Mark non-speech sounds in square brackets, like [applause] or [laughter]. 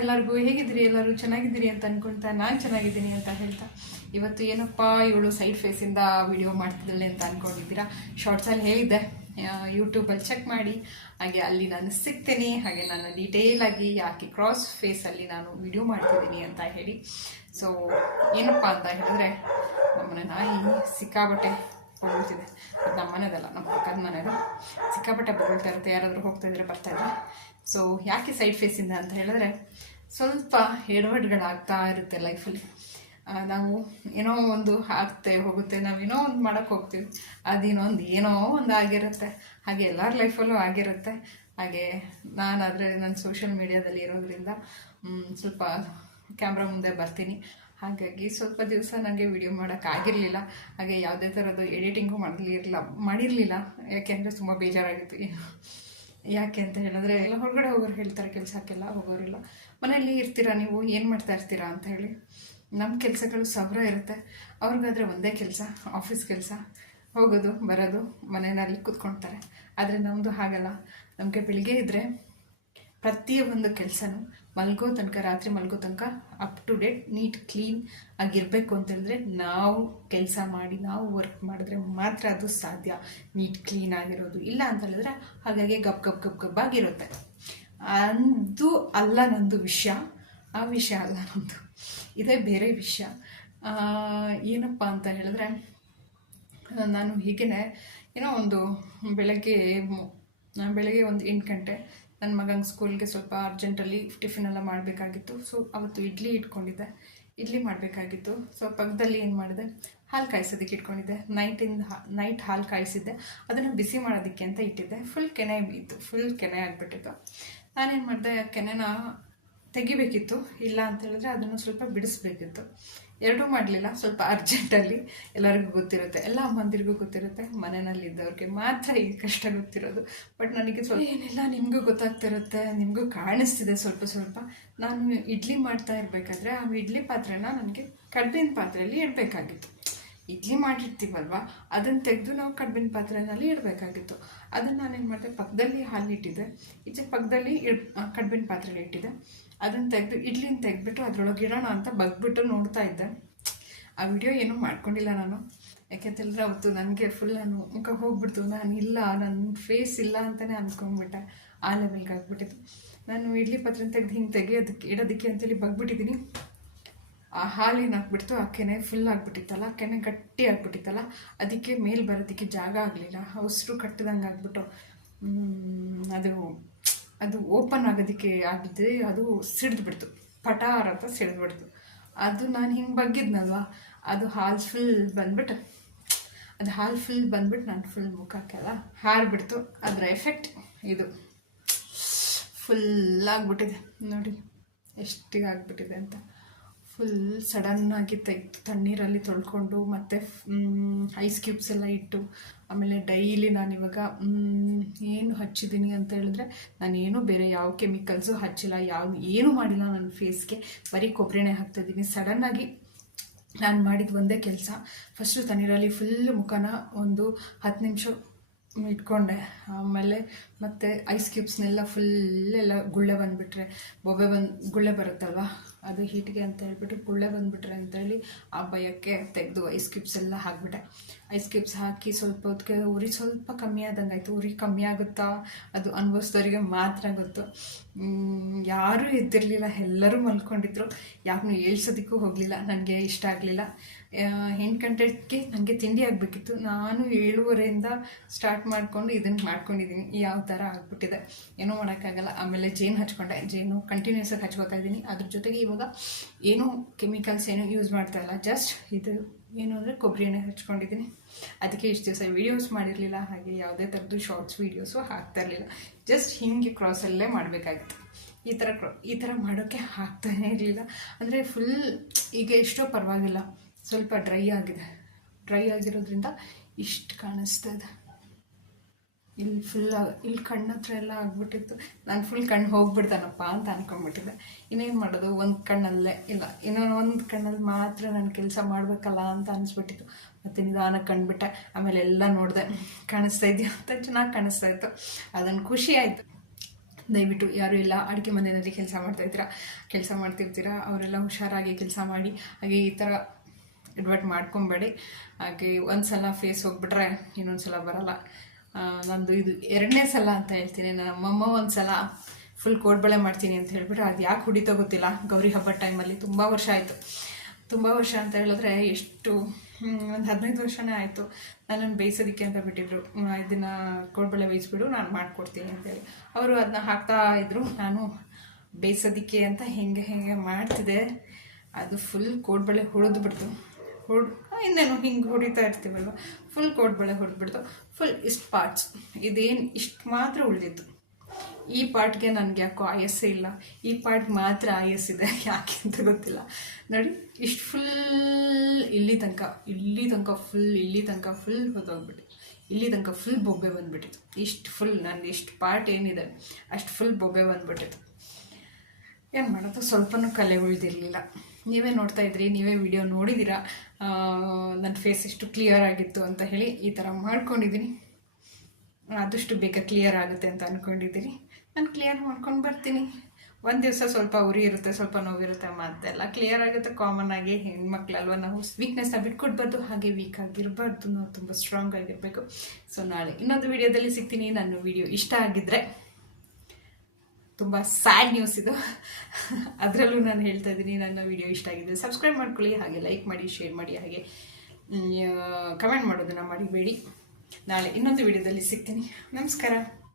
ಎಲ್ಲರಿಗೂ ಹೇಗಿದ್ದೀರಿ ಎಲ್ಲರೂ ಚೆನ್ನಾಗಿದ್ದೀರಿ ಅಂತ ಅನ್ಕೊಂತ ನಾನು ಚೆನ್ನಾಗಿದ್ದೀನಿ ಅಂತ ಹೇಳ್ತಾ. ಇವತ್ತು ಏನಪ್ಪ ಇವಳು ಸೈಡ್ ಫೇಸಿಂದ ವಿಡಿಯೋ ಮಾಡ್ತಿದ್ದಾಳೆ ಅಂತ ಅನ್ಕೊಂಡಿದ್ದೀರಾ? ಶಾರ್ಟ್ಸಲ್ಲಿ ಹೇಳಿದ್ದೆ. ಯೂಟ್ಯೂಬಲ್ಲಿ ಚೆಕ್ ಮಾಡಿ. ಹಾಗೆ ಅಲ್ಲಿ ನಾನು ಸಿಗ್ತೀನಿ. ಹಾಗೆ ನಾನು ಡೀಟೇಲ್ ಆಗಿ ಯಾಕೆ ಕ್ರಾಸ್ ಫೇಸಲ್ಲಿ ನಾನು ವಿಡಿಯೋ ಮಾಡ್ತಿದ್ದೀನಿ ಅಂತ ಹೇಳಿ. ಸೊ ಏನಪ್ಪ ಅಂತ ಹೇಳಿದ್ರೆ, ನಮ್ಮನೆ ನಾಯಿ ಸಿಕ್ಕಾಬಟ್ಟೆ ಹೋಗ್ತಿದೆ ನಮ್ಮ ಮನೆದಲ್ಲ ನಮ್ಮ ಪಕ್ಕದ ಸಿಕ್ಕಾಪಟ್ಟೆ ಬೊಗಳ್ತಾ ಇರುತ್ತೆ ಯಾರಾದರೂ ಹೋಗ್ತಾ ಇದ್ರೆ ಬರ್ತಾ ಇದ್ರೆ. ಸೊ ಯಾಕೆ ಸೈಡ್ ಫೇಸಿಂದ ಅಂತ ಹೇಳಿದ್ರೆ, ಸ್ವಲ್ಪ ಎಡವಟ್ಗಳಾಗ್ತಾ ಇರುತ್ತೆ ಲೈಫಲ್ಲಿ ನಾವು ಏನೋ ಒಂದು ಆಗ್ತೆ ಹೋಗುತ್ತೆ ನಾವೇನೋ ಒಂದು ಮಾಡೋಕ್ಕೆ ಹೋಗ್ತೀವಿ, ಅದಿನ್ನೊಂದು ಏನೋ ಒಂದು ಆಗಿರುತ್ತೆ. ಹಾಗೆ ಎಲ್ಲರ ಲೈಫಲ್ಲೂ ಆಗಿರುತ್ತೆ. ಹಾಗೆ ನಾನಾದರೆ ನನ್ನ ಸೋಷಿಯಲ್ ಮೀಡಿಯಾದಲ್ಲಿ ಇರೋದ್ರಿಂದ ಸ್ವಲ್ಪ ಕ್ಯಾಮ್ರಾ ಮುಂದೆ ಬರ್ತೀನಿ. ಹಾಗಾಗಿ ಸ್ವಲ್ಪ ದಿವಸ ನನಗೆ ವಿಡಿಯೋ ಮಾಡೋಕ್ಕಾಗಿರಲಿಲ್ಲ ಹಾಗೆ ಯಾವುದೇ ಥರದ್ದು ಎಡಿಟಿಂಗು ಮಾಡಲಿರಲಿಲ್ಲ ಮಾಡಿರಲಿಲ್ಲ. ಯಾಕೆಂದರೆ ತುಂಬ ಬೇಜಾರಾಗಿತ್ತು. ಯಾಕೆ ಅಂತ ಹೇಳಿದ್ರೆ, ಎಲ್ಲ ಹೊರಗಡೆ ಹೋಗೋರು ಹೇಳ್ತಾರೆ, ಕೆಲಸಕ್ಕೆಲ್ಲ ಹೋಗೋರಿಲ್ಲ. ಮನೆಯಲ್ಲಿ ಇರ್ತೀರಾ ನೀವು? ಏನು ಮಾಡ್ತಾ ಇರ್ತೀರಾ ಅಂತ ಹೇಳಿ. ನಮ್ಮ ಕೆಲಸಗಳು ಸಾವಿರ ಇರುತ್ತೆ. ಅವ್ರಿಗಾದರೆ ಒಂದೇ ಕೆಲಸ ಆಫೀಸ್ ಕೆಲಸ. ಹೋಗೋದು, ಬರೋದು, ಮನೆಯಲ್ಲಿ ಕೂತ್ಕೊಳ್ತಾರೆ. ಆದರೆ ನಮ್ಮದು ಹಾಗಲ್ಲ. ನಮಗೆ ಬೆಳಿಗ್ಗೆ ಇದ್ದರೆ ಪ್ರತಿಯೊಂದು ಕೆಲಸನೂ ಮಲ್ಗೋ ತನಕ, ರಾತ್ರಿ ಮಲ್ಗೋ ತನಕ up to date neat clean ಆಗಿರಬೇಕು ಅಂತ ಹೇಳಿದ್ರೆ ನಾವು ಕೆಲಸ ಮಾಡಿ, ನಾವು ವರ್ಕ್ ಮಾಡಿದ್ರೆ ಮಾತ್ರ ಅದು ಸಾಧ್ಯ. ನೀಟ್ ಕ್ಲೀನ್ ಆಗಿರೋದು. ಇಲ್ಲ ಅಂತ ಹೇಳಿದ್ರೆ ಹಾಗಾಗಿ ಗಪ್ ಗಪ್ ಗಬ್ ಆಗಿರುತ್ತೆ. ಅಂದು ಅಲ್ಲ ನಂದು ವಿಷಯ. ಆ ವಿಷಯ ಅಲ್ಲ ನಂದು. ಇದೇ ಬೇರೆ ವಿಷಯ. ಏನಪ್ಪ ಅಂತ ಹೇಳಿದ್ರೆ, ನಾನು ಹೀಗೇ ಏನೋ ಒಂದು ಬೆಳಗ್ಗೆ ಬೆಳಗ್ಗೆ ಒಂದು ಎಂಟು ಗಂಟೆ ನನ್ನ ಮಗನ ಸ್ಕೂಲ್ಗೆ ಸ್ವಲ್ಪ ಅರ್ಜೆಂಟಲ್ಲಿ ಟಿಫಿನ್ ಎಲ್ಲ ಮಾಡಬೇಕಾಗಿತ್ತು. ಸೊ, ಅವತ್ತು ಇಡ್ಲಿ ಇಟ್ಕೊಂಡಿದ್ದೆ. ಇಡ್ಲಿ ಮಾಡಬೇಕಾಗಿತ್ತು. ಸೊ, ಪಕ್ಕದಲ್ಲಿ ಏನು ಮಾಡಿದೆ? ಹಾಲು ಕಾಯಿಸೋದಕ್ಕೆ ಇಟ್ಕೊಂಡಿದ್ದೆ. ನೈಟಿಂದ ನೈಟ್ ಹಾಲು ಕಾಯಿಸಿದ್ದೆ. ಅದನ್ನು ಬಿಸಿ ಮಾಡೋದಕ್ಕೆ ಅಂತ ಇಟ್ಟಿದ್ದೆ. ಫುಲ್ ಕೆನೆ ಇತ್ತು. ಫುಲ್ ಕೆನೆ ಆಗಿಬಿಟ್ಟಿತ್ತು. ನಾನೇನು ಮಾಡಿದೆ? ಕೆನೆನ ತೆಗಿಬೇಕಿತ್ತು, ಇಲ್ಲ ಅಂತ ಹೇಳಿದ್ರೆ ಅದನ್ನು ಸ್ವಲ್ಪ ಬಿಡಿಸ್ಬೇಕಿತ್ತು. ಎರಡೂ ಮಾಡಲಿಲ್ಲ, ಸ್ವಲ್ಪ ಅರ್ಜೆಂಟಲ್ಲಿ ಎಲ್ಲರಿಗೂ ಗೊತ್ತಿರುತ್ತೆ, ಎಲ್ಲ ಮಂದಿರಿಗೂ ಗೊತ್ತಿರುತ್ತೆ, ಮನೆಯಲ್ಲಿ ಇದ್ದವ್ರಿಗೆ ಮಾತ್ರ ಈ ಕಷ್ಟ ಗೊತ್ತಿರೋದು. ಬಟ್ ನನಗೆ ಸ್ವಲ್ಪ ಏನಿಲ್ಲ, ನಿಮಗೂ ಗೊತ್ತಾಗ್ತಿರುತ್ತೆ, ನಿಮಗೂ ಕಾಣಿಸ್ತಿದೆ ಸ್ವಲ್ಪ ಸ್ವಲ್ಪ. ನಾನು ಇಡ್ಲಿ ಮಾಡ್ತಾ ಇರಬೇಕಾದ್ರೆ ಆ ಇಡ್ಲಿ ಪಾತ್ರೆನ ನನಗೆ ಕಡ್ಬಿನ ಪಾತ್ರೆಯಲ್ಲಿ ಇಡಬೇಕಾಗಿತ್ತು. ಇಡ್ಲಿ ಮಾಡಿರ್ತೀವಲ್ವ, ಅದನ್ನು ತೆಗೆದು ನಾವು ಕಡ್ಬಿನ ಪಾತ್ರೆನಲ್ಲಿ ಇಡಬೇಕಾಗಿತ್ತು. ಅದನ್ನು ನಾನೇನು ಮಾಡಿದೆ ಪಕ್ಕದಲ್ಲಿ ಹಾಲು ಇಟ್ಟಿದ್ದೆ ಈಚೆ ಪಕ್ಕದಲ್ಲಿ ಇಡ್ ಕಡ್ಬಿನ ಪಾತ್ರೆಯಲ್ಲಿ ಇಟ್ಟಿದ್ದೆ ಅದನ್ನು ತೆಗೆದು ಇಡ್ಲಿನ ತೆಗೆದ್ಬಿಟ್ಟು ಅದರೊಳಗೆ ಇಡೋಣ ಅಂತ ಬಗ್ಬಿಟ್ಟು ನೋಡ್ತಾ ಇದ್ದೆ. ಆ ವಿಡಿಯೋ ಏನೂ ಮಾಡ್ಕೊಂಡಿಲ್ಲ ನಾನು. ಯಾಕೆಂತಂದ್ರೆ ಅವತ್ತು ನನಗೆ ಫುಲ್ ನಾನು ಮುಖ ಹೋಗ್ಬಿಡ್ತು. ನಾನು ಇಲ್ಲ ನನ್ನ ಫೇಸ್ ಇಲ್ಲ ಅಂತಲೇ ಅಂದ್ಕೊಂಡ್ಬಿಟ್ಟೆ ಆ ಲೆವೆಲ್ಗೆ ಆಗ್ಬಿಟ್ಟಿತ್ತು ನಾನು ಇಡ್ಲಿ ಪಾತ್ರೆ ತೆಗೆದು ಹಿಂಗೆ ತೆಗೆಯೋದಕ್ಕೆ, ಇಡೋದಕ್ಕೆ ಅಂತೇಳಿ ಬಗ್ಬಿಟ್ಟಿದ್ದೀನಿ. ಆ ಹಾಲಿನ ಹಾಕ್ಬಿಡ್ತು ಆ ಕೆನೆ ಫುಲ್ ಆಗಿಬಿಟ್ಟಿತ್ತಲ್ಲ ಕೆನೆ ಗಟ್ಟಿ ಆಗಿಬಿಟ್ಟಿತ್ತಲ್ಲ, ಅದಕ್ಕೆ ಮೇಲೆ ಬರೋದಕ್ಕೆ ಜಾಗ ಆಗಲಿಲ್ಲ. ಹೌಸ್ರು ಕಟ್ಟಿದಂಗೆ ಆಗ್ಬಿಟ್ಟು. ಅದು ಅದು ಓಪನ್ ಆಗೋದಕ್ಕೆ ಆಗಿದ್ದೆ ಅದು ಸಿಡಿದ್ಬಿಡ್ತು ಪಟಾರ್ ಅಂತ ಸಿಡಿದ್ಬಿಡ್ತು ಅದು ನಾನು ಹಿಂಗೆ ಬಗ್ಗಿದ್ನಲ್ವ? ಅದು ಹಾಲು ಫುಲ್ ಬಂದ್ಬಿಟ್ಟು, ಅದು ಹಾಲು ಫುಲ್ ಬಂದ್ಬಿಟ್ಟು ನಾನು ಫುಲ್ ಮುಖಕ್ಕೆಲ್ಲ ಹಾರಿಬಿಡ್ತು ಅದರ ಎಫೆಕ್ಟ್ ಇದು. ಫುಲ್ ಆಗಿಬಿಟ್ಟಿದೆ. ನೋಡಿ ಎಷ್ಟಿಗೆ ಆಗಿಬಿಟ್ಟಿದೆ ಅಂತ. ಫುಲ್ ಸಡನ್ನಾಗಿ ತೆಗ್ದು ತಣ್ಣೀರಲ್ಲಿ ತೊಳ್ಕೊಂಡು ಮತ್ತು ಐಸ್ ಕ್ಯೂಬ್ಸ್ ಎಲ್ಲ ಇಟ್ಟು ಆಮೇಲೆ ಡೈಲಿ ನಾನು ಇವಾಗ ಏನು ಹಚ್ಚಿದ್ದೀನಿ ಅಂತ ಹೇಳಿದ್ರೆ ನಾನೇನು ಬೇರೆ ಯಾವ ಕೆಮಿಕಲ್ಸು ಹಚ್ಚಿಲ್ಲ, ಯಾವ, ಏನೂ ಮಾಡಿಲ್ಲ ನನ್ನ ಫೇಸ್ಗೆ ಬರೀ ಕೊಬ್ಬರಿನೇ ಹಾಕ್ತಾಯಿದ್ದೀನಿ ಸಡನ್ನಾಗಿ ನಾನು ಮಾಡಿದ ಒಂದೇ ಕೆಲಸ. ಫಸ್ಟು ತಣ್ಣೀರಲ್ಲಿ ಫುಲ್ ಮುಖನ ಒಂದು ಹತ್ತು ನಿಮಿಷ ಇಟ್ಕೊಂಡೆ. ಆಮೇಲೆ ಮತ್ತು ಐಸ್ ಕ್ಯೂಬ್ಸ್ನೆಲ್ಲ ಫುಲ್ ಎಲ್ಲ ಗುಳ್ಳೆ ಬಂದುಬಿಟ್ರೆ, ಬೊಬ್ಬೆ ಬಂದು, ಗುಳ್ಳೆ ಬರುತ್ತಲ್ವ? ಅದು ಹೀಟ್ಗೆ ಅಂತ ಹೇಳ್ಬಿಟ್ಟು ಕುಳ್ಳೆ ಬಂದುಬಿಟ್ರೆ ಅಂತೇಳಿ ಆ ಭಯಕ್ಕೆ ತೆಗೆದು ಐಸ್ ಕ್ಯೂಬ್ಸ್ ಎಲ್ಲ ಹಾಕ್ಬಿಟ್ಟೆ. ಐಸ್ ಕ್ಯೂಬ್ಸ್ ಹಾಕಿ ಸ್ವಲ್ಪ ಹೊತ್ತಿಗೆ ಉರಿ ಸ್ವಲ್ಪ ಕಮ್ಮಿ ಆದಂಗೆ ಆಯಿತು. ಉರಿ ಕಮ್ಮಿ ಆಗುತ್ತಾ? ಅದು ಅನುಭವಿಸಿದವರಿಗೆ ಮಾತ್ರ ಗೊತ್ತು. ಯಾರೂ ಎದ್ದಿರಲಿಲ್ಲ. ಎಲ್ಲರೂ ಮಲ್ಕೊಂಡಿದ್ರು. ಯಾರನ್ನೂ ಏಳ್ಸೋದಕ್ಕೂ ಹೋಗಲಿಲ್ಲ. ನನಗೆ ಇಷ್ಟ ಆಗಲಿಲ್ಲ. ಎಂಟು ಗಂಟೆಗೆ ನನಗೆ ತಿಂಡಿ ಆಗಬೇಕಿತ್ತು. ನಾನು ಏಳುವರೆಯಿಂದ ಸ್ಟಾರ್ಟ್ ಮಾಡಿಕೊಂಡು ಇದನ್ನು ಮಾಡ್ಕೊಂಡಿದ್ದೀನಿ ಯಾವ ಥರ ಆಗ್ಬಿಟ್ಟಿದೆ? ಏನೂ ಮಾಡೋಕ್ಕಾಗಲ್ಲ. ಆಮೇಲೆ ಜೇನು ಹಚ್ಕೊಂಡೆ. ಜೇನು ಕಂಟಿನ್ಯೂಸ್ ಆಗಿ ಹಚ್ಕೋತಾ ಇದ್ದೀನಿ ಅದ್ರ ಜೊತೆಗೆ ಇವಾಗ ಏನೂ ಕೆಮಿಕಲ್ಸ್ ಏನೂ ಯೂಸ್ ಮಾಡ್ತಾ ಇಲ್ಲ. ಜಸ್ಟ್ ಇದು ಏನು ಅಂದರೆ ಕೊಬ್ಬರಿ ಎಣ್ಣೆ ಹಚ್ಕೊಂಡಿದ್ದೀನಿ. ಅದಕ್ಕೆ ಇಷ್ಟು ದಿವಸ ವೀಡಿಯೋಸ್ ಮಾಡಿರಲಿಲ್ಲ. ಹಾಗೆ ಯಾವುದೇ ಥರದ್ದು ಶಾರ್ಟ್ಸ್ ವೀಡಿಯೋಸು ಹಾಕ್ತಾ ಇರಲಿಲ್ಲ. ಜಸ್ಟ್ ಹಿಂಗೆ ಕ್ರಾಸಲ್ಲೇ ಮಾಡಬೇಕಾಗಿತ್ತು. ಈ ಥರ ಕ್ರಾ ಈ ಥರ ಮಾಡೋಕ್ಕೆ ಆಗ್ತಾನೇ ಇರಲಿಲ್ಲ. ಅಂದರೆ ಫುಲ್ ಈಗ ಎಷ್ಟೋ ಪರವಾಗಿಲ್ಲ. ಸ್ವಲ್ಪ ಡ್ರೈ ಆಗಿದೆ. ಡ್ರೈ ಆಗಿರೋದ್ರಿಂದ ಇಷ್ಟು ಕಾಣಿಸ್ತಾ ಇದೆ. ಇಲ್ಲಿ ಫುಲ್ ಇಲ್ಲಿ ಕಣ್ಣ ಹತ್ರ ಎಲ್ಲ ಆಗ್ಬಿಟ್ಟಿತ್ತು. ನಾನು ಫುಲ್ ಕಣ್ಣು ಹೋಗ್ಬಿಡ್ತಾನಪ್ಪ ಅಂತ ಅನ್ಕೊಂಡ್ಬಿಟ್ಟಿದ್ದೆ. ಇನ್ನೇನು ಮಾಡೋದು? ಒಂದು ಕಣ್ಣಲ್ಲೇ ಇಲ್ಲ. ಇನ್ನೊಂದು, ಒಂದು ಕಣ್ಣಲ್ಲಿ ಮಾತ್ರ ನಾನು ಕೆಲಸ ಮಾಡಬೇಕಲ್ಲ ಅಂತ ಅನಿಸ್ಬಿಟ್ಟಿತ್ತು. ಮತ್ತು ನಿಧಾನಕ್ಕೆ ಕಂಡುಬಿಟ್ಟೆ. ಆಮೇಲೆ ಎಲ್ಲ ನೋಡಿದೆ ಕಾಣಿಸ್ತಾ ಇದೆಯಾ? ಅಂತ ಚೆನ್ನಾಗಿ ಕಾಣಿಸ್ತಾ ಇತ್ತು. ಅದೊಂದು ಖುಷಿ ಆಯಿತು. ದಯವಿಟ್ಟು ಯಾರು ಇಲ್ಲ, ಅಡುಗೆ ಮನೆಯಲ್ಲಿ ಕೆಲಸ ಮಾಡ್ತಾಯಿದ್ದೀರಾ ಕೆಲಸ ಮಾಡ್ತಿರ್ತೀರಾ? ಅವರೆಲ್ಲ ಹುಷಾರಾಗಿ ಕೆಲಸ ಮಾಡಿ, ಹಾಗೆ ಈ ಥರ ಎಡ್ವರ್ಟ್ ಮಾಡ್ಕೊಂಬೇಡಿ. ಹಾಗೆ ಒಂದು ಸಲ ಫೇಸ್ ಹೋಗ್ಬಿಟ್ರೆ ಇನ್ನೊಂದು ಸಲ ಬರಲ್ಲ. ನಂದು ಇದು ಎರಡನೇ ಸಲ ಅಂತ ಹೇಳ್ತೀನಿ. ನನ್ನ ಅಮ್ಮಮ್ಮ ಒಂದು ಸಲ ಫುಲ್ ಕೋಡ್ಬಳೆ ಮಾಡ್ತೀನಿ ಅಂತ ಹೇಳ್ಬಿಟ್ಟು ಅದು ಯಾಕೆ ಹುಡಿತೋ ಗೊತ್ತಿಲ್ಲ. ಗೌರಿ ಹಬ್ಬದ ಟೈಮಲ್ಲಿ ತುಂಬ ವರ್ಷ ಆಯಿತು. ತುಂಬ ವರ್ಷ ಅಂತ ಹೇಳಿದ್ರೆ ಎಷ್ಟು ಒಂದು ಹದಿನೈದು ವರ್ಷನೇ ಆಯಿತು. ನನ್ನನ್ನು ಬೇಯಿಸೋದಕ್ಕೆ ಅಂತ ಬಿಟ್ಟಿದ್ರು. ಇದನ್ನು ಕೋಡ್ಬಳೆ ಬೇಯಿಸ್ಬಿಡು, ನಾನು ಮಾಡಿಕೊಡ್ತೀನಿ ಅಂತೇಳಿ ಅವರು ಅದನ್ನ ಹಾಕ್ತಾ ಇದ್ರು. ನಾನು ಬೇಯಿಸೋದಕ್ಕೆ ಅಂತ ಹೆಂಗೆ ಹೆಂಗೆ ಮಾಡ್ತಿದ್ದೆ. ಅದು ಫುಲ್ ಕೋಡ್ಬಳೆ ಹುಳಿದ್ಬಿಡ್ತು ಬಿಡ್ತು. ಹೊಡ್ ಇನ್ನೇನು, ಹಿಂಗೆ ಹೊಡಿತಾ ಇರ್ತೀವಲ್ವ? ಫುಲ್ ಕೋಡ್ಬಳೆ ಹೊಡೆದ್ಬಿಡ್ತು. ಫುಲ್ ಇಷ್ಟು ಪಾರ್ಟ್ಸ್ ಇದೇನು ಇಷ್ಟು ಮಾತ್ರ ಉಳಿದಿತ್ತು. ಈ ಪಾರ್ಟ್ಗೆ ನನಗೆ ಯಾಕೋ ಆಯಸ್ಸೇ ಇಲ್ಲ. ಈ ಪಾರ್ಟ್ ಮಾತ್ರ ಆಯಸ್ಸಿದೆ. [laughs] ಯಾಕೆ ಅಂತ ಗೊತ್ತಿಲ್ಲ. ನೋಡಿ, ಇಷ್ಟು ಫುಲ್ ಇಲ್ಲಿ ತನಕ ಇಲ್ಲಿ ತನಕ ಫುಲ್ ಇಲ್ಲಿ ತನಕ ಫುಲ್ ಹೊತ್ತೋಗ್ಬಿಟ್ಟು ಇಲ್ಲಿ ತನಕ ಫುಲ್ ಬೊಬ್ಬೆ ಬಂದ್ಬಿಟ್ಟಿತ್ತು. ಇಷ್ಟು ಫುಲ್ ನಂದು ಇಷ್ಟು ಪಾರ್ಟ್ ಏನಿದೆ, ಅಷ್ಟು ಫುಲ್ ಬೊಬ್ಬೆ ಬಂದ್ಬಿಟ್ಟಿತ್ತು. ಏನು ಮಾಡೋದು? ಸ್ವಲ್ಪನೂ ಕಲೆ ಉಳಿದಿರಲಿಲ್ಲ. ನೀವೇ ನೋಡ್ತಾ ಇದ್ರಿ, ನೀವೇ ವಿಡಿಯೋ ನೋಡಿದ್ದೀರಾ ನನ್ನ ಫೇಸ್ ಎಷ್ಟು ಕ್ಲಿಯರ್ ಆಗಿತ್ತು ಅಂತ ಹೇಳಿ ಈ ಥರ ಮಾಡ್ಕೊಂಡಿದ್ದೀನಿ ಆದಷ್ಟು ಬೇಗ ಕ್ಲಿಯರ್ ಆಗುತ್ತೆ ಅಂತ ಅಂದ್ಕೊಂಡಿದ್ದೀನಿ ನಾನು ಕ್ಲಿಯರ್ ಮಾಡ್ಕೊಂಡು ಬರ್ತೀನಿ. ಒಂದು ದಿವಸ ಸ್ವಲ್ಪ ಉರಿ ಇರುತ್ತೆ, ಸ್ವಲ್ಪ ನೋವಿರುತ್ತೆ ಮತ್ತೆಲ್ಲ ಕ್ಲಿಯರ್ ಆಗುತ್ತೆ ಕಾಮನ್ ಆಗಿ. ಹೆಣ್ಮಕ್ಳಲ್ವ ನಾವು ವೀಕ್ನೆಸ್ನ ಬಿಟ್ಕೊಡ್ಬಾರ್ದು, ಹಾಗೆ ವೀಕ್ ಆಗಿರಬಾರ್ದು. ನಾವು ತುಂಬ ಸ್ಟ್ರಾಂಗ್ ಆಗಿರಬೇಕು. ಸೊ ನಾಳೆ ಇನ್ನೊಂದು ವಿಡಿಯೋದಲ್ಲಿ ಸಿಗ್ತೀನಿ. ನನ್ನ ವಿಡಿಯೋ ಇಷ್ಟ ಆಗಿದ್ದರೆ ತುಂಬ ಸ್ಯಾಡ್ ನ್ಯೂಸ್ ಇದು. ಅದರಲ್ಲೂ ನಾನು ಹೇಳ್ತಾ ಇದ್ದೀನಿ, ನನ್ನ ವಿಡಿಯೋ ಇಷ್ಟ ಆಗಿದೆ ಸಬ್ಸ್ಕ್ರೈಬ್ ಮಾಡ್ಕೊಳ್ಳಿ, ಹಾಗೆ ಲೈಕ್ ಮಾಡಿ ಶೇರ್ ಮಾಡಿ, ಹಾಗೆ ಕಮೆಂಟ್ ಮಾಡೋದನ್ನು ಮಾಡಿಬೇಡಿ ನಾಳೆ ಇನ್ನೊಂದು ವಿಡಿಯೋದಲ್ಲಿ ಸಿಗ್ತೀನಿ. ನಮಸ್ಕಾರ.